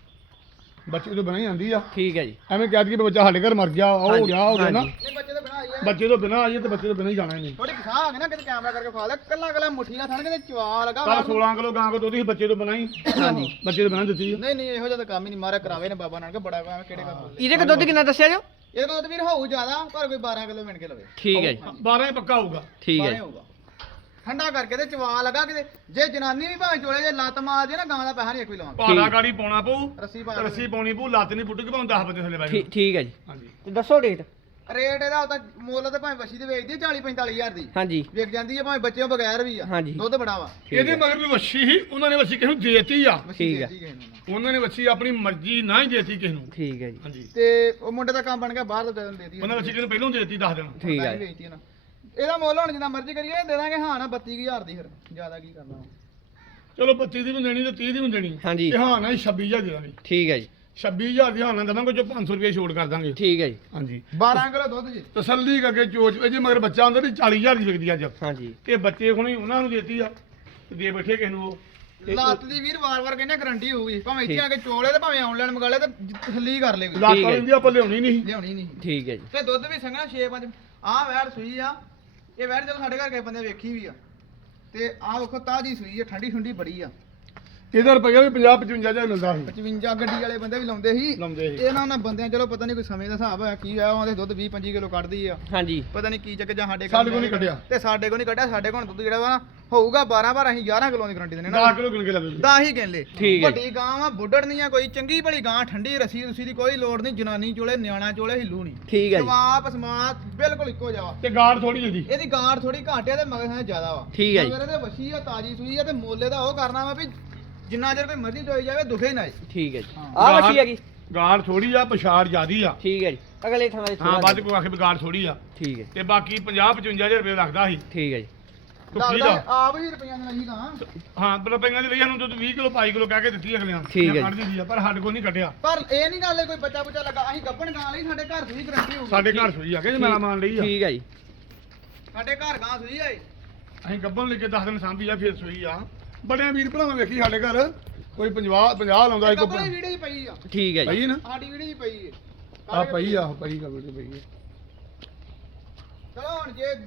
ਬੱਚੇ ਤੋਂ ਬਣਾ ਹੀ ਆਂਦੀ ਆ
ਠੀਕ ਹੈ ਜੀ
ਐਵੇਂ ਕਹਿ ਦਈਏ ਵੀ ਬੱਚਾ ਸਾਡੇ ਘਰ ਮਰ ਗਿਆ ਉਹ ਹੋ ਗਿਆ ਹੋ ਗਿਆ ਨਾ
ਹਾਂਜੀ।
ਨਹੀਂ ਬੱਚੇ ਤਾਂ ਬਣਾ ਆਈ ਆ
ਬੱਚੇ ਤੋਂ ਬਿਨਾਂ ਆਈਏ ਤੇ ਬੱਚੇ ਤੋਂ ਬਿਨਾਂ ਹੀ ਜਾਣਾ ਇਹਨੇ
ਥੋੜੀ ਪਛਾਣ ਆ ਗਈ ਨਾ ਕਿਤੇ ਕੈਮਰਾ ਕਰਕੇ ਖਾ ਲੈ ਕੱਲਾ ਕੱਲਾ ਮੁੱਠੀ ਨਾਲ ਥਣ ਕੇ ਚਵਾ ਲਗਾ
ਕੱਲ ਸੋਲਾਂ ਕਿਲੋ ਗਾਂ ਕੋ ਦੁੱਧ ਸੀ ਬੱਚੇ ਤੋਂ ਬਿਨਾਂ ਹੀ
ਹਾਂਜੀ
ਬੱਚੇ ਤੋਂ ਬਿਨਾਂ ਦਿੱਤੀ ਆ
ਨਹੀਂ ਨਹੀਂ ਇਹੋ ਜਿਹਾ ਤਾਂ ਕੰਮ ਹੀ ਨਹੀਂ ਮਾਰਿਆ ਕਰਾਵੇ ਨੇ ਬਾਬਾ ਨਾਨਕ ਬੜਾ ਐਵੇਂ ਕਿਹੜੇ ਕੰਮ ਬੋਲੇ
ਇਹਦੇ ਕੋ ਦੁੱਧ ਕਿੰਨਾ ਦੱਸਿਆ ਜੋ
ਇਹਦੇ ਕੋਲ ਤਾਂ ਵੀਰ ਹੋਊ ਜ਼ਿਆਦਾ ਪਰ ਕੋਈ ਬਾਰਾਂ ਕਿਲੋ ਮਿਣ ਕੇ ਲਵੇ
ਠੀਕ ਹੈ ਜੀ
ਬਾਰਾਂ ਹੀ ਪੱਕਾ ਹੋਊਗਾ
ਠੀਕ ਹੈ
ਬਾਰਾਂ
ਜੀ
ਹੋਊਗਾ ਠੰਡਾ ਕਰਕੇ ਤੇ ਚਵਾ ਲਗਾ ਕਿਤੇ ਜੇ ਜਨਾਨੀ ਵੀ ਭਾਵੇਂ ਚੋਲੇ ਜੇ ਲੱਤ ਮਾਰ ਜੇ ਨਾ ਗਾਂ ਦਾ ਪੈਸਾ ਨਹੀਂ ਇੱਕ ਵੀ ਲਵਾਂਗੇ
ਪਾਲਾ ਗਾੜੀ ਪਾਉਣਾ ਪਊ
ਰੱਸੀ ਪਾ
ਰੱਸੀ ਪਾਉਣੀ ਪਊ ਲੱਤ ਨਹੀਂ ਪੁੱਟ ਕੇ ਭਾਵੇਂ ਦਸ ਬੰਦੇ ਥੱਲੇ ਬੈਠ
ਠੀਕ ਠੀਕ ਹੈ ਜੀ
ਹਾਂਜੀ
ਤੇ ਦੱਸੋ ਰੇਟ
ਰੇਟ ਇਹਦਾ ਤਾਂ ਮੁੱਲ ਤੇ ਭਾਵੇਂ ਵਸ਼ੀ ਦੇ ਵੇਚਦੀ ਚਾਲੀ ਪੰਤਾਲੀ ਹਜ਼ਾਰ ਦੀ
ਹਾਂਜੀ
ਵਿਕ ਜਾਂਦੀ ਹੈ ਭਾਵੇਂ ਬੱਚਿਆਂ ਬਗੈਰ ਵੀ ਆ
ਹਾਂਜੀ।
ਦੁੱਧ ਬੜਾ ਵਾ
ਠੀਕ
ਇਹਦੇ
ਹੈ
ਮਗਰ ਵੀ ਵੱਛੀ ਸੀ ਉਹਨਾਂ ਨੇ ਵੱਛੀ ਕਿਸੇ ਨੂੰ ਦੇਤੀ ਆ
ਵਸ਼ੀ
ਠੀਕ ਹੈ।
ਦੇਤੀ ਕਿਸੇ ਨੂੰ ਨਾ।
ਉਹਨਾਂ ਨੇ ਵੱਛੀ ਆਪਣੀ ਮਰਜ਼ੀ ਨਾ ਹੀ ਦੇਤੀ ਕਿਸੇ ਨੂੰ
ਠੀਕ ਹੈ ਜੀ
ਹਾਂਜੀ
ਤੇ ਉਹ ਮੁੰਡੇ ਦਾ ਕੰਮ ਬਣ ਗਿਆ ਬਾਹਰ ਤੋਂ ਦੇ ਦਿੱਤੀ
ਉਹਨਾਂ ਵੱਛੀ ਕਿਸੇ ਨੂੰ ਪਹਿਲਾਂ ਦੇਤੀ ਦੱਸ ਦੇਣਾ
ਠੀਕ ਹੈ
ਵੇਚਤੀ ਨਾ ਇਹਦਾ ਮੁੱਲ ਹੁਣ ਜਿੰਨਾ ਮਰਜ਼ੀ ਕਰੀਏ ਦੇ ਦਾਂਗੇ ਹਾਂ ਨਾ ਬੱਤੀ ਕੁ ਹਜ਼ਾਰ ਦੀ ਫਿਰ ਜ਼ਿਆਦਾ ਕੀ ਕਰਨਾ ਵਾ।
ਚਲੋ ਬੱਤੀ ਦੀ ਵੀ ਦੇਣੀ ਤੇ ਤੀਹ ਦੀ ਵੀ ਦੇਣੀ
ਹਾਂਜੀ
ਤੇ ਹਾਂ ਨਾ ਛੱਬੀ ਹਜ਼ਾਰ ਦੇ ਦਾਂਗੇ
ਠੀਕ ਹੈ ਜੀ
ਛੱਬੀ ਹਜ਼ਾਰ ਦੀ ਹਾਂ ਨਾ ਦੇਵਾਂਗੇ ਜੋ ਪੰਜ ਸੌ ਰੁਪਏ ਛੋੜ ਕਰ ਦਾਂਗੇ
ਠੀਕ ਹੈ ਜੀ
ਹਾਂਜੀ
ਬਾਰਾਂ ਕਿਲੋ ਦੁੱਧ ਜੀ
ਤਸੱਲੀ ਕਰਕੇ ਚੋਚ ਇਹ ਜੇ ਮਗਰ ਬੱਚਾ ਹੁੰਦਾ ਤੇ ਚਾਲੀ ਹਜ਼ਾਰ ਦੀ ਵਿਕਦੀ ਅੱਜ
ਹਾਂਜੀ
ਤੇ ਬੱਚੇ ਹੁਣੇ ਉਹਨਾਂ ਨੂੰ ਦੇਤੀ ਆ ਤੇ ਦੇ ਬੈਠੇ ਕਿਸੇ ਨੂੰ ਉਹ ਤੇ
ਲੱਤ ਦੀ ਵੀਰ ਵਾਰ-ਵਾਰ ਕਹਿੰਦੇ ਗਰੰਟੀ ਹੋਊਗੀ ਭਾਵੇਂ ਇੱਥੇ ਆ ਕੇ ਚੋਲੇ ਤੇ ਭਾਵੇਂ ਆਨਲਾਈਨ ਮੰਗਾ ਲੈ ਤੇ ਥੱਲੀ ਕਰ ਲੇਗੀ
ਲੱਤ
ਠੀਕ ਹੈ।
ਵਾਲੀ ਦੀ ਆਪਾਂ ਲਿਆਉਣੀ ਨਹੀਂ
ਲਿਆਉਣੀ ਨਹੀਂ
ਠੀਕ ਹੈ ਜੀ
ਤੇ ਦੁੱਧ ਵੀ ਸੰਘਣਾ ਛੇ ਪੰਜ ਆਹ ਵੈੜ ਸੂਈ ਆ ਇਹ ਵੈੜ ਜਦੋਂ ਸਾਡੇ ਘਰ ਗਏ ਬੰਦੇ ਵੇਖੀ ਵੀ ਆ ਤੇ ਆਹ ਵੇਖੋ ਤਾਜੀ ਸੂਈ ਆ ਠੰਡੀ ਠੰਡੀ ਬੜੀ ਆ
ਇਹਦਾ ਰੁਪਈਆ ਵੀ ਪੰਜਾਹ ਪਚਵੰਜਾ ਹਜ਼ਾਰ ਮਿਲਦਾ ਸੀ
ਪਚਵੰਜਾ ਗੱਡੀ ਵਾਲੇ ਬੰਦੇ ਵੀ ਲਾਉਂਦੇ ਸੀ
ਲਾਉਂਦੇ ਸੀ
ਇਹਨਾਂ ਉਹਨਾਂ ਬੰਦਿਆਂ ਚਲੋ ਪਤਾ ਨਹੀਂ ਕੋਈ ਸਮੇਂ ਦਾ ਹਿਸਾਬ ਆ ਕੀ ਆ ਉਹਦੇ ਦੁੱਧ ਵੀਹ ਪੰਜੀ ਕਿਲੋ ਕੱਢਦੀ ਆ
ਹਾਂਜੀ
ਪਤਾ ਨਹੀਂ ਕੀ ਚੱਕ ਜਾਂ ਸਾਡੇ
ਸਾਡੇ ਕੋਲ ਨਹੀਂ ਕੱਢਿਆ
ਤੇ ਸਾਡੇ ਕੋਲ ਨਹੀਂ ਕੱਢਿਆ ਸਾਡੇ ਕੋਲ ਦੁੱਧ ਜਿਹੜਾ ਵਾ ਨਾ ਹੋਊਗਾ ਬਾਰਾਂ ਬਾਰਾਂ ਅਸੀਂ ਗਿਆਰਾਂ ਕਿਲੋ ਦੀ ਗਰੰਟੀ ਦਿੰਦੇ ਨਾ
ਦਸ ਕਿਲੋ ਗਿਣ ਕੇ ਲੱਗ ਜੂ
ਦਸ ਹੀ ਗਿਣ ਲੈ
ਠੀਕ ਹੈ।
ਵੱਡੀ ਗਾਂ ਵਾ ਬੁੱਢੜ ਨਹੀਂ ਆ ਕੋਈ ਚੰਗੀ ਭਲੀ ਗਾਂ ਠੰਡੀ ਰਸੀ ਰੁਸੀ ਦੀ ਕੋਈ ਲੋੜ ਨਹੀਂ ਜਨਾਨੀ ਚੋਲੇ ਨਿਆਣਾ ਚੋਲੇ ਹਿੱਲੂ ਨਹੀਂ
ਠੀਕ ਹੈ ਜੀ
ਜਵਾਬ ਸਮਾਤ ਬਿਲਕੁਲ ਇੱਕੋ ਜਿਹਾ ਵਾ।
ਤੇ ਗਾੜ ਥੋੜੀ ਜਿਹੀ
ਇਹਦੀ ਗਾਂਠ ਥੋੜੀ ਘੱਟ ਆ ਤੇ ਮਗਰ ਹੈ ਜ਼ਿਆਦਾ ਵਾ
ਠੀਕ ਹੈ ਜੀ।
ਮਗਰ ਇਹਦੇ ਵਸ਼ੀ ਆ ਤਾਜੀ ਸੂਈ ਆ ਤੇ ਮੋਲੇ ਦਾ ਉਹ ਕਰਨਾ ਵਾ ਵੀ ਜਿੰਨਾ ਚਿਰ ਕੋਈ ਮਰਜ਼ੀ ਚੋਈ ਜਾਵੇ ਦੁਖੇ ਨਾ ਇਹ।
ਠੀਕ ਹੈ ਜੀ
ਹਾਂ।
ਆਹ ਵਛੀ ਹੈਗੀ
ਗਾੜ ਥੋੜੀ ਆ ਪਛਾੜ ਜ਼ਿਆਦੀ ਆ
ਠੀਕ ਹੈ ਜੀ ਅਗਲੇ ਥਾਂ ਦੇ
ਹਾਂ ਵੱਧ ਕੋਈ ਆਖੇ ਵੀ ਗਾੜ ਥੋੜੀ ਆ
ਠੀਕ ਹੈ
ਤੇ ਬਾਕੀ ਪੰਜਾਹ ਪਚਵੰਜਾ ਹਜ਼ਾਰ ਰੁਪਏ ਰੱਖਦਾ ਸੀ
ਠੀਕ ਹੈ ਜੀ
ਟੁੱਕੀ
ਲੱਗਦਾ
ਦਾ
ਆਪ ਹੀ ਰੁਪਈਆਂ ਦੀ ਨਹੀਂ ਗਾਂ
ਹਾਂ ਰੁਪਈਆਂ ਦੀ ਲਈ ਸਾਨੂੰ ਦੁੱਧ ਵੀਹ ਕਿਲੋ ਬਾਈ ਕਿਲੋ ਕਹਿ ਕੇ ਦਿੱਤੀ ਅਗਲਿਆਂ
ਠੀਕ ਹੈ।
ਕੱਢ ਦਿੱਤੀ ਆ ਪਰ ਸਾਡੇ ਕੋਲ ਨਹੀਂ ਕੱਢਿਆ
ਪਰ ਇਹ ਨਹੀਂ ਗੱਲ ਕੋਈ ਬੱਚਾ ਬੁੱਚਾ ਲੱਗਾ ਅਸੀਂ ਗੱਪਣ ਗਾਂ ਲਈ ਸਾਡੇ ਘਰ ਦੀ ਗਰੰਟੀ ਹੋਊਗੀ
ਸਾਡੇ ਘਰ ਸੋਈ ਆ ਕਿ ਮੈਂ ਮੰਨ ਲਈ ਆ
ਠੀਕ ਹੈ ਜੀ
ਸਾਡੇ ਘਰ ਗਾਂ ਸੂਈ ਆ ਇਹ।
ਅਸੀਂ ਗੱਬਨ ਲੈ ਕੇ ਦਸ ਦਿਨ ਸਾਂਭੀ ਆ ਫਿਰ ਸੋਈ ਆ ਬੜਿਆਂ ਵੀਰ ਭਰਾਵਾਂ ਵੇਖੀ ਸਾਡੇ ਘਰ ਕੋਈ ਪੰਜਾਹ ਪੰਜਾਹ ਲਾਉਂਦਾ ਸੀ
ਕੱਪੜੇ
ਕੋਈ
ਵੀਡੀਓ ਹੀ ਪਈ ਆ
ਠੀਕ ਹੈ ਜੀ
ਪਈ ਨਾ
ਸਾਡੀ ਵੀਡੀਓ ਹੀ ਪਈ ਹੈ
ਆ ਪਈ ਆ ਪਈ ਕਬਰ ਤੇ ਪਈ ਆ
ਚਲੋ ਹੁਣ ਜੇ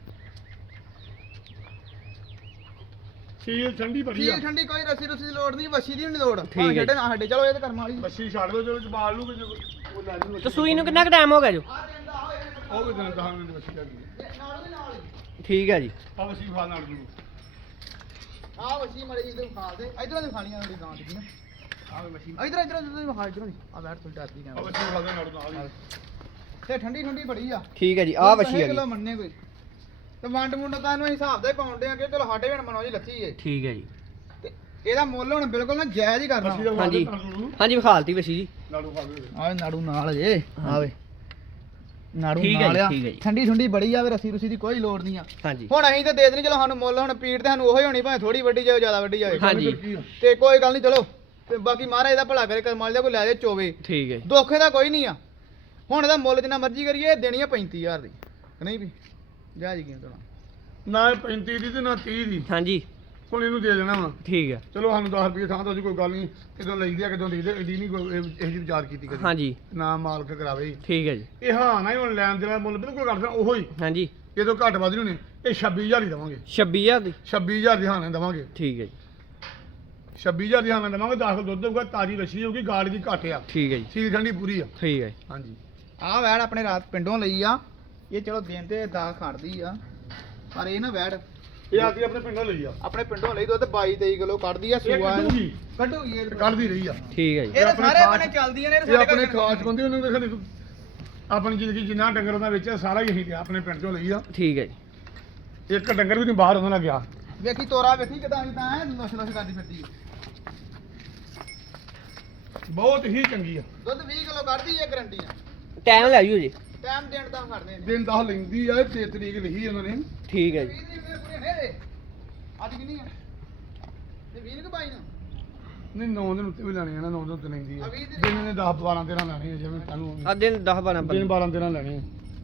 ਸੀਲ ਠੰਡੀ ਬੜੀ ਆ
ਫੀਲ ਠੰਡੀ ਕੋਈ ਰਸੀ ਰੁਸੀ ਦੀ ਲੋੜ ਨਹੀਂ ਵਸ਼ੀ ਦੀ ਵੀ ਨਹੀਂ ਲੋੜ
ਠੀਕ ਹੈ।
ਸਾਡੇ ਨਾ ਸਾਡੇ ਚਲੋ ਇਹ ਤਾਂ ਕਰਮ ਵਾਲੀ
ਬੱਸੀ ਛੱਡ ਦੋ ਚਲੋ ਜਬਾਲ ਲੂ ਉਹ ਲੈ ਜੂ
ਤੇ ਸੂਈ ਨੂੰ ਕਿੰਨਾ ਕੁ ਟਾਈਮ ਹੋ ਗਿਆ ਜੋ
ਆ ਦਿੰਦਾ ਹੋਏ
ਉਹ ਵੀ ਦਿਨ ਦਹਾਂ ਮਿੰਟ ਬੱਸੀ ਲੱਗੀ
ਨਾਲ ਦੇ ਨਾਲ ਹੀ
ਠੀਕ ਹੈ ਜੀ
ਆ ਬੱਸੀ ਖਾ ਨਾਲ ਜੂ
ਆ ਵਸ਼ੀ ਮੜੀ ਇਹਦੇ ਖਾਲ ਦੇ ਇਧਰੋਂ ਦੀ ਖਾਣੀਆਂ ਵਾਲੀ ਗਾਂ ਦੀ ਨਾ ਆ ਵਸ਼ੀ ਇਧਰ ਇਧਰ ਇਧਰ ਦੀ ਖਾ ਇਧਰੋਂ ਦੀ ਆ ਬੈਠ ਥੋੜੀ ਡਰਦੀ
ਆ
ਗਾਂ
ਬੱਸੀ ਖਾ ਦੇ ਨਾਲ ਨਾਲ ਹੀ
ਤੇ ਠੰਡੀ ਠੰਡੀ ਬੜੀ ਆ
ਠੀਕ ਹੈ ਜੀ ਆਹ ਵਛੀ
ਕਿਲੋ
ਹੈਗੀ
ਮੰਨੇ ਕੋਈ ਤੇ ਵੰਡ ਮੁੰਡ ਤਾਂ ਇਹਨੂੰ ਅਸੀਂ ਹਿਸਾਬ ਦਾ ਹੀ ਪਾਉਂਦੇ ਆ ਕਿ ਚਲੋ ਸਾਡੇ ਵੀ ਮਨੋ ਜੀ ਲੱਥੀ ਏ
ਠੀਕ ਹੈ ਜੀ
ਤੇ ਇਹਦਾ ਮੁੱਲ ਹੁਣ ਬਿਲਕੁਲ ਨਾ ਜਾਇਜ਼ ਹੀ ਕਰਨਾ
ਬੱਸੀ ਦਾ
ਹਾਂਜੀ।
ਹਾਂਜੀ
ਹਾਂਜੀ ਵਿਖਾਲਤੀ ਵਛੀ ਜੀ
ਨਾੜੂ ਖਾ ਦੇ
ਆਹ ਨਾੜੂ ਨਾਲ ਜੇ ਆਵੇ ਨਾੜੂ
ਠੀਕ ਹੈ
ਨਾਲ
ਜੀ,
ਆ
ਠੀਕ ਹੈ ਜੀ।
ਠੰਡੀ ਠੰਡੀ ਬੜੀ ਆਵੇ ਰਸੀ ਰੁਸੀ ਦੀ ਕੋਈ ਲੋੜ ਨਹੀਂ ਆ
ਹਾਂਜੀ
ਹੁਣ ਅਸੀਂ ਤੇ ਦੇ ਦੇਣੀ ਚਲੋ ਸਾਨੂੰ ਮੁੱਲ ਹੁਣ ਪੀੜ ਤੇ ਸਾਨੂੰ ਉਹੀ ਹੋਣੀ ਭਾਵੇਂ ਥੋੜੀ ਵੱਡੀ ਜਾਵੇ ਜ਼ਿਆਦਾ ਵੱਡੀ ਜਾਵੇ
ਹਾਂਜੀ
ਤੇ ਕੋਈ ਗੱਲ ਨਹੀਂ ਚਲੋ ਤੇ ਬਾਕੀ ਮਹਾਰਾਜ ਦਾ ਭਲਾ ਕਰੇ ਕਰਮਾਲ ਦਾ ਕੋਈ ਲੈ ਦੇ ਚੋਵੇ
ਠੀਕ ਹੈ ਜੀ
ਦੁੱਖ ਦਾ ਕੋਈ ਨਹੀਂ ਆ ਹੁਣ ਇਹਦਾ ਮੁੱਲ ਜਿੰਨਾ ਮਰਜ਼ੀ ਕਰੀਏ ਦੇਣੀ ਆ ਪੈਂਤੀ ਹਜ਼ਾਰ ਦੀ ਕਿ ਨਹੀਂ ਵੀ ਜਾ ਜੀ ਕਿਉਂ
ਨਾ ਇਹ ਪੈਂਤੀ ਦੀ ਤੇ ਨਾ ਤੀਹ ਦੀ
ਹਾਂਜੀ
ਹੁਣ ਇਹਨੂੰ ਦੇ ਦੇਣਾ ਵਾ
ਠੀਕ ਹੈ
ਚਲੋ ਸਾਨੂੰ ਦਸ ਰੁਪਏ ਥਾਂ ਤੋਂ ਕੋਈ ਗੱਲ ਨਹੀਂ ਕਿਦੋਂ ਲਈਦੇ ਆ ਕਿਦੋਂ ਲਈਦੇ ਇਹਦੀ ਨਹੀਂ ਕੋਈ ਇਹ ਜਿਹੀ ਵਿਚਾਰ ਕੀਤੀ ਕਦੇ
ਹਾਂਜੀ
ਨਾ ਮਾਲਕ ਕਰਾਵੇ
ਠੀਕ ਹੈ ਜੀ
ਇਹ ਹਾਂ ਨਾ ਹੀ ਹੁਣ ਲੈਣ ਦੇਣਾ ਮੁੱਲ ਬਿਲਕੁਲ ਕਰਦਾ ਉਹੋ ਹੀ
ਹਾਂਜੀ
ਇਹ ਤੋਂ ਘੱਟ ਵੱਧ ਨਹੀਂ ਹੋਣੇ ਇਹ ਛੱਬੀ ਹਜ਼ਾਰ ਹੀ ਦੇਵਾਂਗੇ
ਛੱਬੀ ਹਜ਼ਾਰ ਦੀ
ਛੱਬੀ ਹਜ਼ਾਰ ਦੀ ਹਾਂ ਦੇਵਾਂਗੇ
ਠੀਕ ਹੈ ਜੀ
ਛੱਬੀ ਹਜ਼ਾਰ ਦੀ ਹਾਂ ਦੇਵਾਂਗੇ ਦਸ ਕਿਲੋ ਦੁੱਧ ਹੋਊਗਾ ਤਾਜ਼ੀ ਲੱਸੀ ਹੋਊਗੀ ਗਾੜੀ ਦੀ ਘੱਟ ਆ
ਠੀਕ ਹੈ ਜੀ
ਸੀਲ ਠੰਡੀ ਪੂਰੀ ਆ
ਠੀਕ ਹੈ
ਹਾਂਜੀ
ਆਹ ਵੈੜ ਆਪਣੇ ਰਾਤ ਪਿੰਡੋਂ ਲਈ ਆ ਇਹ ਚਲੋ ਦਿਨ ਤੇ ਦਾ ਖੜਦੀ ਆ ਪਰ ਇਹ ਨਾ ਵੈੜ
ਇਹ ਆਤੀ ਆਪਣੇ ਪਿੰਡੋਂ ਲਈ ਆ
ਆਪਣੇ ਪਿੰਡੋਂ ਲਈ ਦੁੱਧ ਬਾਈ ਤੇਈ ਕਿਲੋ ਕੱਢਦੀ ਆ
ਇਹ
ਸੂਆ
ਕੱਢੂਗੀ
ਕੱਢੂਗੀ ਇਹ
ਕੱਢਦੀ ਰਹੀ ਆ
ਠੀਕ ਹੈ ਜੀ
ਇਹ ਤਾਂ
ਆਪਣੇ
ਸਾਰੇ
ਖਾਸ-
ਬਣੇ ਚੱਲਦੀਆਂ ਨੇ
ਇਹ ਆਪਣੇ ਖਾਸ ਬੰਦੇ ਉਹਨਾਂ ਦੇ ਖੜੇ ਆਪਣੀ ਜ਼ਿੰਦਗੀ ਜਿੰਨਾ ਡੰਗਰ ਉਹਨਾਂ ਵਿੱਚ ਸਾਰਾ ਹੀ ਅਸੀਂ ਤੇ ਆਪਣੇ ਪਿੰਡ ਚੋਂ ਲਈ ਆ
ਠੀਕ ਹੈ ਜੀ
ਇੱਕ ਡੰਗਰ ਵੀ ਨਹੀਂ ਬਾਹਰ ਉਹਨਾਂ ਨਾਲ ਗਿਆ
ਵੇਖੀ ਤੋਰਾ ਵੇਖੀ ਕਿਦਾਂ ਕਿਦਾਂ ਐ ਨੁਸ਼ ਨੁਸ਼ ਕਰਦੀ ਫਿਰਦੀ
ਬਹੁਤ ਹੀ ਚੰਗੀ ਆ
ਦੁੱਧ ਵੀਹ ਕਿਲੋ ਕੱਢਦੀ ਏ ਗਰੰਟੀ ਆ
ਟਾਈਮ ਲੈ ਜੂ ਜੀ
ਟਾਈਮ ਦੇਣ ਦਾ ਖੜਦੇ ਨੇ
ਦਿਨ ਦਸ ਲੈਂਦੀ ਆ ਛੇ ਤਰੀਕ ਲਿਖੀ ਉਹਨਾਂ ਨੇ
ਠੀਕ ਹੈ ਜੀ
ਵੀਹ ਦੀ ਪੂਰੇ ਨੇ ਦੇ ਅੱਜ ਕਿੰਨੀ ਆ ਤੇ ਵੀਹ ਕਿ ਬਾਈ ਨਾ
ਨਹੀਂ ਨੌ ਦਿਨ ਉੱਤੇ ਵੀ ਲੈਣੇ ਆ ਨਾ, ਨੌ ਦਿਨ ਉੱਤੇ ਲੈਂਦੀ ਆ।
ਆ ਵੀਹ ਦਿਨ-
ਦਿਨ ਨੇ ਦਸ ਬਾਰਾਂ ਤੇਰਾਂ ਲੈਣੇ ਆ, ਜਿਵੇਂ ਤੁਹਾਨੂੰ
ਆ ਦਿਨ ਦਸ ਬਾਰਾਂ
ਦਿਨ ਬਾਰਾਂ ਤੇਰਾਂ ਲੈਣੇ ਆ।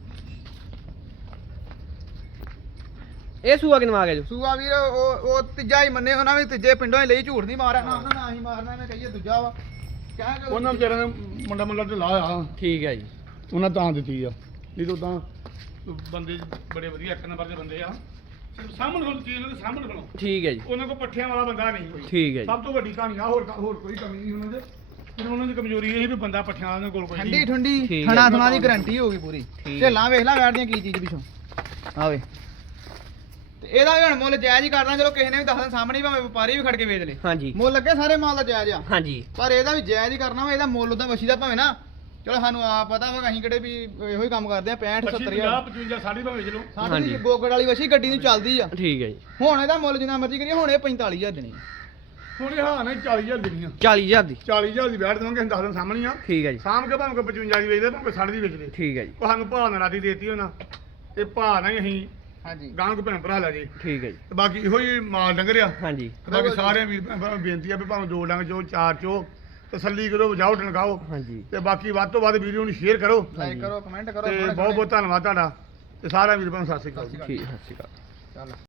ਇਹ ਸੂਆ ਕਿਨਵਾ ਗਿਆ ਜੋ
ਸੂਆ ਵੀਰ ਉਹ ਉਹ ਤੀਜਾ ਹੀ ਮੰਨੇ, ਉਹਨਾਂ ਵੀ ਤੀਜੇ ਪਿੰਡੋਂ ਹੀ ਲਈ, ਝੂਠ ਨਹੀਂ ਮਾਰਿਆ ਨਾ ਉਹਨਾਂ ਨਾ ਹੀ ਮਾਰਨਾ, ਮੈਂ ਕਹੀਏ ਦੂਜਾ ਵਾ ਕਹਿ ਕੇ
ਉਹਨਾਂ ਵਿਚਾਰਿਆਂ ਨੇ ਮੁੰਡਾ ਮੁੰਡਾ ਤੇ ਲਾਇਆ,
ਠੀਕ ਹੈ ਜੀ
ਉਹਨਾਂ ਤਾਂ ਦਿੱਤੀ ਆ। ਨਹੀਂ ਤਾਂ ਉਦਾਂ ਬੰਦੇ ਬੜੇ ਵਧੀਆ ਇੱਕ ਨੰਬਰ ਦੇ ਬੰਦੇ ਆ, ਸਿਰਫ ਸਾਹਮਣੇ ਕੋਲ ਚੀਜ਼ ਉਹਨਾਂ ਦੇ ਸਾਹਮਣੇ ਕੋਲੋਂ,
ਠੀਕ ਹੈ ਜੀ
ਉਹਨਾਂ ਕੋਲ ਪੱਠਿਆਂ ਵਾਲਾ ਬੰਦਾ ਨਹੀਂ ਕੋਈ।
ਠੀਕ ਹੈ ਜੀ
ਸਭ ਤੋਂ ਵੱਡੀ ਕਹਾਣੀ ਆ, ਹੋਰ ਹੋਰ ਕੋਈ ਕਮੀ ਨਹੀਂ ਉਹਨਾਂ ਦੇ, ਸਿਰਫ ਉਹਨਾਂ ਦੀ ਕਮਜ਼ੋਰੀ ਇਹ ਸੀ ਵੀ ਬੰਦਾ ਪੱਠਿਆਂ ਵਾਲਾ ਕੋਲ ਕੋਈ
ਠੰਡੀ
ਨਹੀਂ।
ਠੰਡੀ
ਠੀਕ
ਥਣਾ
ਹੈ।
ਥਣਾ ਦੀ ਗਾਰੰਟੀ ਹੋਊਗੀ ਪੂਰੀ।
ਠੀਕ
ਢੇਲਾਂ ਵੇਖ ਲੈ ਵੈੜ ਦੀਆਂ ਕੀ ਚੀਜ਼ ਪਿਛੋਂ ਆਵੇ। ਤੇ ਇਹਦਾ ਵੀ ਹੁਣ ਮੁੱਲ ਜਾਇਜ਼ ਹੀ ਕਰਦਾ, ਚਲੋ ਕਿਸੇ ਨੇ ਵੀ ਦੱਸ ਦੇਣਾ ਸਾਹਮਣੇ, ਭਾਵੇਂ ਵਪਾਰੀ ਵੀ ਖੜ ਕੇ ਵੇਚ ਲੇ,
ਹਾਂਜੀ
ਮੁੱਲ ਲੱਗੇ ਸਾਰੇ ਮਾਲ ਦਾ ਜਾਇਜ਼ ਆ,
ਹਾਂਜੀ
ਪਰ ਇਹਦਾ ਵੀ ਜਾਇਜ਼ ਹੀ ਕਰਨਾ ਵਾ। ਇਹਦਾ ਮੁੱਲ ਉਹਦਾ ਵਸ਼ੀ ਦਾ ਭਾਵੇਂ ਨਾ, ਚਲੋ ਸਾਨੂੰ ਆ ਪਤਾ ਵਾ ਅਸੀਂ ਕਿਹੜੇ ਵੀ ਇਹੋ ਹੀ ਕੰਮ ਕਰਦੇ ਆ, ਪੈਂਹਠ
ਪੱਚੀ
ਸੱਤਰ
ਪੰਜਾਹ
ਹਜ਼ਾਰ
ਪਚਵੰਜਾ ਸਾਢੇ ਭਾਵੇਂ ਵੇਚ ਲਓ।
ਸਾਡੀ
ਹਾਂਜੀ।
ਗੋਗੜ ਵਾਲੀ ਵਸ਼ੀ ਗੱਡੀ ਨੂੰ ਚੱਲਦੀ ਆ।
ਠੀਕ ਹੈ ਜੀ
ਹੁਣ ਇਹਦਾ ਮੁੱਲ ਜਿੰਨਾ ਮਰਜ਼ੀ ਕਰੀਏ, ਹੁਣ ਇਹ ਪੰਤਾਲੀ ਹਜ਼ਾਰ ਦੇਣੀ।
ਹੁਣ ਇਹ ਹਾਂ ਨਹੀਂ ਚਾਲੀ ਹਜ਼ਾਰ ਦੇਣੀਆਂ,
ਚਾਲੀ ਹਜ਼ਾਰ ਦੀ
ਚਾਲੀ ਹਜ਼ਾਰ ਦੀ ਬੈਠ ਦੇਵਾਂਗੇ, ਅਸੀਂ ਦਸ ਦਿਨ ਸਾਹਮਣੇ ਆ।
ਠੀਕ ਹੈ ਜੀ
ਸਾਂਭ ਕੇ ਭਾਵੇਂ ਕੋਈ ਪਚਵੰਜਾ ਦੀ ਵੇਚਦੇ, ਭਾਵੇਂ ਸਾਢੇ ਦੀ ਵੇਚਦੇ,
ਠੀਕ ਹੈ ਜੀ
ਉਹ ਸਾਨੂੰ ਭਾਅ ਨਾਲ ਰਾਤੀ ਦੇਤੀ ਉਹਨਾਂ, ਤੇ ਭਾਅ ਨਾਲ ਹੀ ਅਸੀਂ
ਹਾਂਜੀ
ਗਾਂ ਕੋ ਭੈਣ ਭਰਾ ਲੈ ਜੇ।
ਠੀਕ ਹੈ ਜੀ
ਤੇ ਬਾਕੀ ਇਹੋ ਹੀ ਮਾਲ ਡੰਗਰਿਆ।
ਹਾਂਜੀ
ਤੇ ਬਾਕੀ ਸਾਰਿਆਂ ਵੀਰ ਭੈਣ ਭਰਾਵਾਂ ਨੂੰ ਬੇਨਤੀ ਆ ਵੀ ਭਾਵੇਂ ਦੋ ਡੰਗ ਚੋ ਚਾਰ ਚੋ ਤਸੱਲੀ ਕਰੋ, ਵਜਾਓ ਟਣਕਾਓ,
ਹਾਂਜੀ
ਤੇ ਬਾਕੀ ਵੱਧ ਤੋਂ ਵੱਧ ਵੀਡੀਓ ਨੂੰ ਸ਼ੇਅਰ ਕਰੋ,
ਲਾਈਕ ਕਰੋ, ਕਮੈਂਟ ਕਰੋ,
ਤੇ ਬਹੁਤ ਬਹੁਤ ਧੰਨਵਾਦ ਤੁਹਾਡਾ, ਤੇ ਸਾਰਿਆਂ ਵੀਰ ਭੈਣ ਸਤਿ ਸ਼੍ਰੀ ਅਕਾਲ।
ਠੀਕ ਸਤਿ ਸ਼੍ਰੀ ਅਕਾਲ
ਚੱਲ